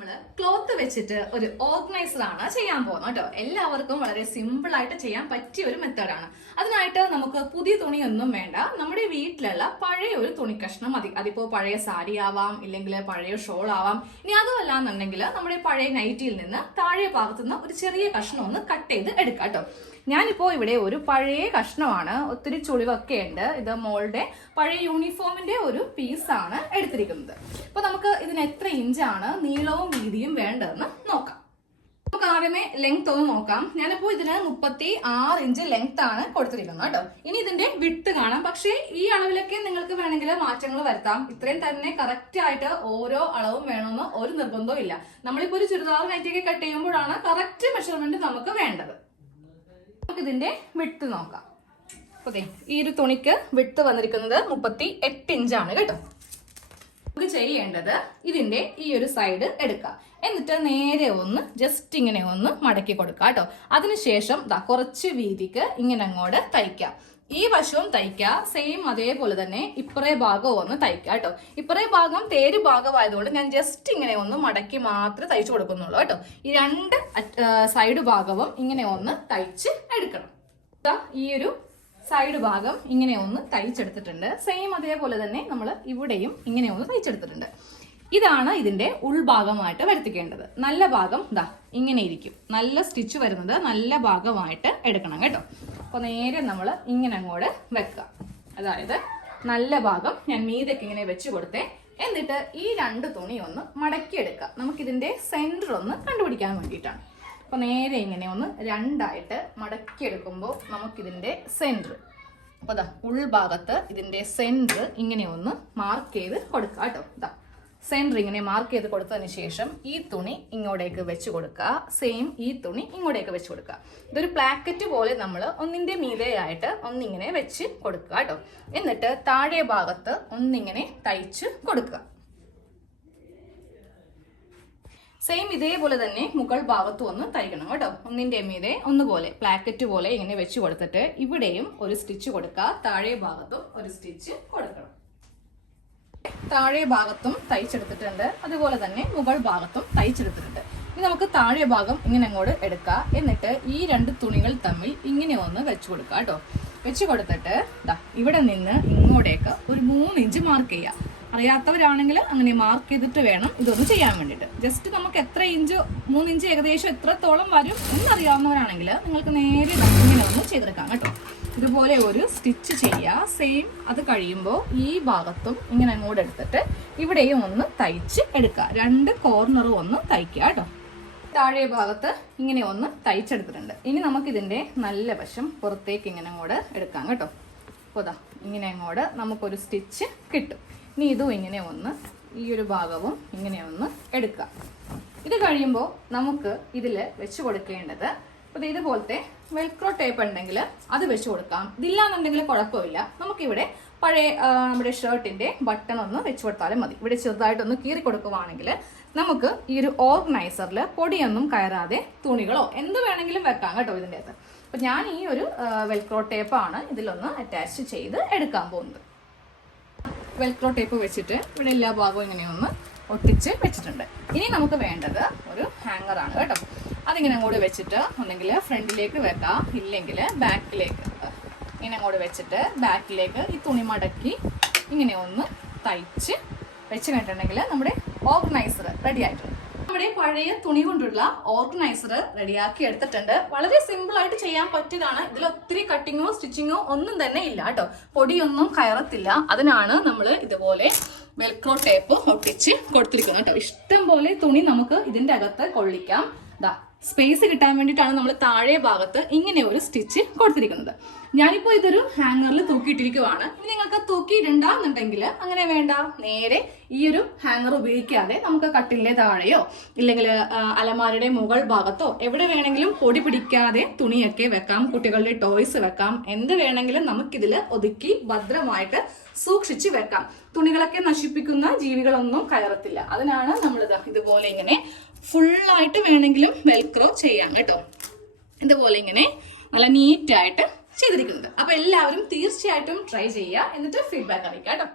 നമ്മള് ക്ലോത്ത് വെച്ചിട്ട് ഒരു ഓർഗനൈസർ ആണ് ചെയ്യാൻ പോകുന്നത് കേട്ടോ. എല്ലാവർക്കും വളരെ സിമ്പിൾ ആയിട്ട് ചെയ്യാൻ പറ്റിയ ഒരു മെത്തേഡാണ്. അതിനായിട്ട് നമുക്ക് പുതിയ തുണിയൊന്നും വേണ്ട. നമ്മുടെ വീട്ടിലുള്ള പഴയ ഒരു തുണി കഷ്ണം മതി. അതിപ്പോ പഴയ സാരി ആവാം, ഇല്ലെങ്കിൽ പഴയ ഷോൾ ആവാം. ഇനി അതുമല്ല എന്നുണ്ടെങ്കിൽ നമ്മുടെ പഴയ നൈറ്റിയിൽ നിന്ന് താഴെ ഭാഗത്തുനിന്ന് ഒരു ചെറിയ കഷ്ണം ഒന്ന് കട്ട് ചെയ്ത് എടുക്കാം കേട്ടോ. ഞാനിപ്പോ ഇവിടെ ഒരു പഴയ കഷ്ണമാണ്, ഒത്തിരി ചുളിവൊക്കെ ഉണ്ട്. ഇത് മോളുടെ പഴയ യൂണിഫോമിന്റെ ഒരു പീസാണ് എടുത്തിരിക്കുന്നത്. അപ്പൊ നമുക്ക് ഇതിന് എത്ര ഇഞ്ചാണ് നീളവും വീതിയും വേണ്ടതെന്ന് നോക്കാം. നമുക്ക് ആദ്യമേ ലെങ്ത് ഒന്ന് നോക്കാം. ഞാനിപ്പോ ഇതിന് 36 ഇഞ്ച് ലെങ്ത് ആണ് കൊടുത്തിരിക്കുന്നത് കേട്ടോ. ഇനി ഇതിന്റെ വിഡ്ത് കാണാം. പക്ഷേ ഈ അളവിലൊക്കെ നിങ്ങൾക്ക് വേണമെങ്കിൽ മാറ്റങ്ങൾ വരുത്താം. ഇത്രയും തന്നെ കറക്റ്റ് ആയിട്ട് ഓരോ അളവും വേണമെന്ന് ഒരു നിർബന്ധവും ഇല്ല. നമ്മളിപ്പോ ഒരു ചുരിദാർ നൈറ്റിയൊക്കെ കട്ട് ചെയ്യുമ്പോഴാണ് കറക്റ്റ് മെഷർമെന്റ് നമുക്ക് വേണ്ടത്. നമുക്ക് ഇതിന്റെ വിഡ്ത് നോക്കാം. അതെ, ഈ ഒരു തുണിക്ക് വിഡ്ത് വന്നിരിക്കുന്നത് 38 ഇഞ്ചാണ് കേട്ടോ. നമുക്ക് ചെയ്യേണ്ടത് ഇതിന്റെ ഈ ഒരു സൈഡ് എടുക്കാം. എന്നിട്ട് നേരെ ഒന്ന് ജസ്റ്റ് ഇങ്ങനെ ഒന്ന് മടക്കി കൊടുക്കാം കേട്ടോ. അതിനുശേഷം കുറച്ച് വീതിക്ക് ഇങ്ങനെ അങ്ങോട്ട് തയ്ക്കാം. ഈ വശവും തയ്ക്കുക, സെയിം അതേപോലെ തന്നെ ഇപ്പറേ ഭാഗവും ഒന്ന് തയ്ക്കുക കേട്ടോ. ഇപ്പറേ ഭാഗം തേര് ഭാഗമായതുകൊണ്ട് ഞാൻ ജസ്റ്റ് ഇങ്ങനെ ഒന്ന് മടക്കി മാത്രമേ തയ്ച്ചു കൊടുക്കുന്നുള്ളൂ കേട്ടോ. ഈ രണ്ട് സൈഡ് ഭാഗവും ഇങ്ങനെ ഒന്ന് തയ്ച്ച് എടുക്കണം. ഈ ഒരു സൈഡ് ഭാഗം ഇങ്ങനെ ഒന്ന് തയ്ച്ചെടുത്തിട്ടുണ്ട്. സെയിം അതേപോലെ തന്നെ നമ്മൾ ഇവിടെയും ഇങ്ങനെ ഒന്ന് തയ്ച്ചെടുത്തിട്ടുണ്ട്. ഇതാണ് ഇതിന്റെ ഉൾഭാഗമായിട്ട് വരുത്തിക്കേണ്ടത്. നല്ല ഭാഗം ഇങ്ങനെ ഇരിക്കും. നല്ല സ്റ്റിച്ച് വരുന്നത് നല്ല ഭാഗമായിട്ട് എടുക്കണം കേട്ടോ. അപ്പൊ നേരെ നമ്മൾ ഇങ്ങനെ അങ്ങോട്ട് വെക്കുക. അതായത് നല്ല ഭാഗം ഞാൻ മീതൊക്കെ ഇങ്ങനെ വെച്ച് കൊടുത്തേ. എന്നിട്ട് ഈ രണ്ട് തുണി ഒന്ന് മടക്കിയെടുക്കുക. നമുക്കിതിന്റെ സെന്റർ ഒന്ന് കണ്ടുപിടിക്കാൻ വേണ്ടിയിട്ടാണ്. അപ്പൊ നേരെ ഇങ്ങനെ ഒന്ന് രണ്ടായിട്ട് മടക്കിയെടുക്കുമ്പോൾ നമുക്കിതിന്റെ സെന്റർ, അപ്പൊ ഉൾഭാഗത്ത് ഇതിന്റെ സെന്റർ ഇങ്ങനെ ഒന്ന് മാർക്ക് ചെയ്ത് കൊടുക്കുക കേട്ടോ. സെന്റർ ഇങ്ങനെ മാർക്ക് ചെയ്ത് കൊടുത്തതിന് ശേഷം ഈ തുണി ഇങ്ങോട്ടേക്ക് വെച്ച് കൊടുക്കുക. സെയിം ഈ തുണി ഇങ്ങോട്ടേക്ക് വെച്ച് കൊടുക്കുക. ഇതൊരു പ്ലാക്കറ്റ് പോലെ നമ്മൾ ഒന്നിന്റെ മീതെയായിട്ട് ഒന്നിങ്ങനെ വെച്ച് കൊടുക്കുക കേട്ടോ. എന്നിട്ട് താഴെ ഭാഗത്ത് ഒന്നിങ്ങനെ തയ്ച്ച് കൊടുക്കുക. സെയിം ഇതേപോലെ തന്നെ മുകൾ ഭാഗത്തും ഒന്ന് തയ്ക്കണം കേട്ടോ. ഒന്നിന്റെ മീതെ ഒന്നുപോലെ പ്ലാക്കറ്റ് പോലെ ഇങ്ങനെ വെച്ച് കൊടുത്തിട്ട് ഇവിടെയും ഒരു സ്റ്റിച്ച് കൊടുക്കുക. താഴെ ഭാഗത്തും ഒരു സ്റ്റിച്ച് കൊടുക്കണം. താഴെ ഭാഗത്തും തയ്ച്ചെടുത്തിട്ടുണ്ട്, അതുപോലെ തന്നെ മുകൾ ഭാഗത്തും തയ്ച്ചെടുത്തിട്ടുണ്ട്. ഇനി നമുക്ക് താഴെ ഭാഗം ഇങ്ങനെ അങ്ങോട്ട് എടുക്കാം. എന്നിട്ട് ഈ രണ്ട് തുണികൾ തമ്മിൽ ഇങ്ങനെ ഒന്ന് വെച്ച് കൊടുക്കുക കേട്ടോ. വെച്ച് കൊടുത്തിട്ട് ഇവിടെ നിന്ന് ഇങ്ങോട്ടേക്ക് ഒരു 3 ഇഞ്ച് മാർക്ക് ചെയ്യുക. അറിയാത്തവരാണെങ്കിൽ അങ്ങനെ മാർക്ക് ചെയ്തിട്ട് വേണം ഇതൊന്ന് ചെയ്യാൻ വേണ്ടിയിട്ട്. ജസ്റ്റ് നമുക്ക് എത്ര ഇഞ്ച് 3 ഇഞ്ച് ഏകദേശം എത്രത്തോളം വരും എന്നറിയാവുന്നവരാണെങ്കിൽ നിങ്ങൾക്ക് നേരെ ഇങ്ങനെ ഒന്ന് ചെയ്തെടുക്കാം കേട്ടോ. ഇതുപോലെ ഒരു സ്റ്റിച്ച് ചെയ്യുക. സെയിം അത് കഴിയുമ്പോൾ ഈ ഭാഗത്തും ഇങ്ങനെ അങ്ങോട്ട് എടുത്തിട്ട് ഇവിടെയും ഒന്ന് തയ്ച്ച് എടുക്കുക. രണ്ട് കോർണറും ഒന്ന് തയ്ക്കുക കേട്ടോ. താഴെ ഭാഗത്ത് ഇങ്ങനെ ഒന്ന് തയ്ച്ചെടുത്തിട്ടുണ്ട്. ഇനി നമുക്കിതിന്റെ നല്ല വശം പുറത്തേക്ക് ഇങ്ങനെ അങ്ങോട്ട് എടുക്കാം കേട്ടോ. അപ്പോൾ ഇങ്ങനെ അങ്ങോട്ട് നമുക്കൊരു സ്റ്റിച്ച് കിട്ടും. ഇനി ഇതും ഇങ്ങനെ ഒന്ന് ഈ ഒരു ഭാഗവും ഇങ്ങനെ ഒന്ന് എടുക്കുക. ഇത് കഴിയുമ്പോൾ നമുക്ക് ഇതിൽ വെച്ച് കൊടുക്കേണ്ടത് അപ്പോൾ ഇതുപോലത്തെ വെൽക്രോ ടേപ്പ് ഉണ്ടെങ്കിൽ അത് വെച്ച് കൊടുക്കാം. ഇതില്ലാന്നുണ്ടെങ്കിൽ കുഴപ്പമില്ല. നമുക്കിവിടെ പഴയ നമ്മുടെ ഷർട്ടിന്റെ ബട്ടൺ ഒന്ന് വെച്ച് കൊടുത്താലും മതി. ഇവിടെ ചെറുതായിട്ടൊന്ന് കീറി കൊടുക്കുവാണെങ്കിൽ നമുക്ക് ഈ ഒരു ഓർഗനൈസറിൽ പൊടിയൊന്നും കയറാതെ തുണികളോ എന്ത് വേണമെങ്കിലും വെക്കാം കേട്ടോ ഇതിൻ്റെ അകത്ത്. അപ്പം ഞാൻ ഈ ഒരു വെൽക്രോ ടേപ്പാണ് ഇതിലൊന്ന് അറ്റാച്ച് ചെയ്ത് എടുക്കാൻ പോകുന്നത്. വെൽക്രോ ടേപ്പ് വെച്ചിട്ട് ഇവിടെ എല്ലാ ഭാഗവും ഇങ്ങനെ ഒന്ന് ഒട്ടിച്ച് വെച്ചിട്ടുണ്ട്. ഇനി നമുക്ക് വേണ്ടത് ഒരു ഹാങ്ങറാണ് കേട്ടോ. അതിങ്ങനെ അങ്ങോട്ട് വെച്ചിട്ട് ഒന്നെങ്കിൽ ഫ്രണ്ടിലേക്ക് വെക്കാം, ഇല്ലെങ്കിൽ ബാക്കിലേക്ക് ഇങ്ങനെ അങ്ങോട്ട് വെച്ചിട്ട് ബാക്കിലേക്ക് ഈ തുണി മടക്കി ഇങ്ങനെ ഒന്ന് തയ്ച്ച് വെച്ച് കഴിഞ്ഞിട്ടുണ്ടെങ്കിൽ നമ്മുടെ ഓർഗനൈസർ റെഡി ആയിട്ടുണ്ട്. നമ്മുടെ പഴയ തുണി കൊണ്ടുള്ള ഓർഗനൈസർ റെഡിയാക്കി എടുത്തിട്ടുണ്ട്. വളരെ സിമ്പിൾ ആയിട്ട് ചെയ്യാൻ പറ്റിയതാണ്. ഇതിൽ ഒത്തിരി കട്ടിങ്ങോ സ്റ്റിച്ചിങ്ങോ ഒന്നും തന്നെ ഇല്ല കേട്ടോ. പൊടിയൊന്നും കയറത്തില്ല. അതിനാണ് നമ്മൾ ഇതുപോലെ വെൽക്രോ ടേപ്പ് ഒട്ടിച്ച് കൊടുത്തിരിക്കുന്നത് കേട്ടോ. ഇഷ്ടം പോലെ തുണി നമുക്ക് ഇതിന്റെ അകത്ത് കൊള്ളിക്കാം. സ്പേസ് കിട്ടാൻ വേണ്ടിയിട്ടാണ് നമ്മൾ താഴെ ഭാഗത്ത് ഇങ്ങനെ ഒരു സ്റ്റിച്ച് കൊടുത്തിരിക്കുന്നത്. ഞാനിപ്പോൾ ഇതൊരു ഹാങ്ങറിൽ തൂക്കിയിട്ടിരിക്കുവാണ്. ഇനി നിങ്ങൾക്ക് തൂക്കിയിടണ്ടെന്നുണ്ടെങ്കിൽ അങ്ങനെ വേണ്ട, നേരെ ഈ ഒരു ഹാങ്ങർ ഉപയോഗിക്കാതെ നമുക്ക് കട്ടിലിന്റെ താഴെയോ ഇല്ലെങ്കിൽ അലമാരയുടെ മുകൾ ഭാഗത്തോ എവിടെ വേണമെങ്കിലും പൊടി പിടിക്കാതെ തുണിയൊക്കെ വെക്കാം. കുട്ടികളുടെ ടോയ്സ് വെക്കാം. എന്ത് വേണമെങ്കിലും നമുക്കിതിൽ ഒതുക്കി ഭദ്രമായിട്ട് സൂക്ഷിച്ച് വെക്കാം. തുണികളൊക്കെ നശിപ്പിക്കുന്ന ജീവികളൊന്നും കയറത്തില്ല. അതിനാണ് നമ്മളിത് ഇതുപോലെ ഇങ്ങനെ ഫുള്ളായിട്ട് വേണമെങ്കിലും വെൽക്രോ ചെയ്യാം കേട്ടോ. ഇതുപോലെ ഇങ്ങനെ നല്ല നീറ്റായിട്ട് ചെയ്തിരിക്കുന്നത്. അപ്പൊ എല്ലാവരും തീർച്ചയായിട്ടും ട്രൈ ചെയ്യുക. എന്നിട്ട് ഫീഡ്ബാക്ക് അറിയിക്കാം കേട്ടോ.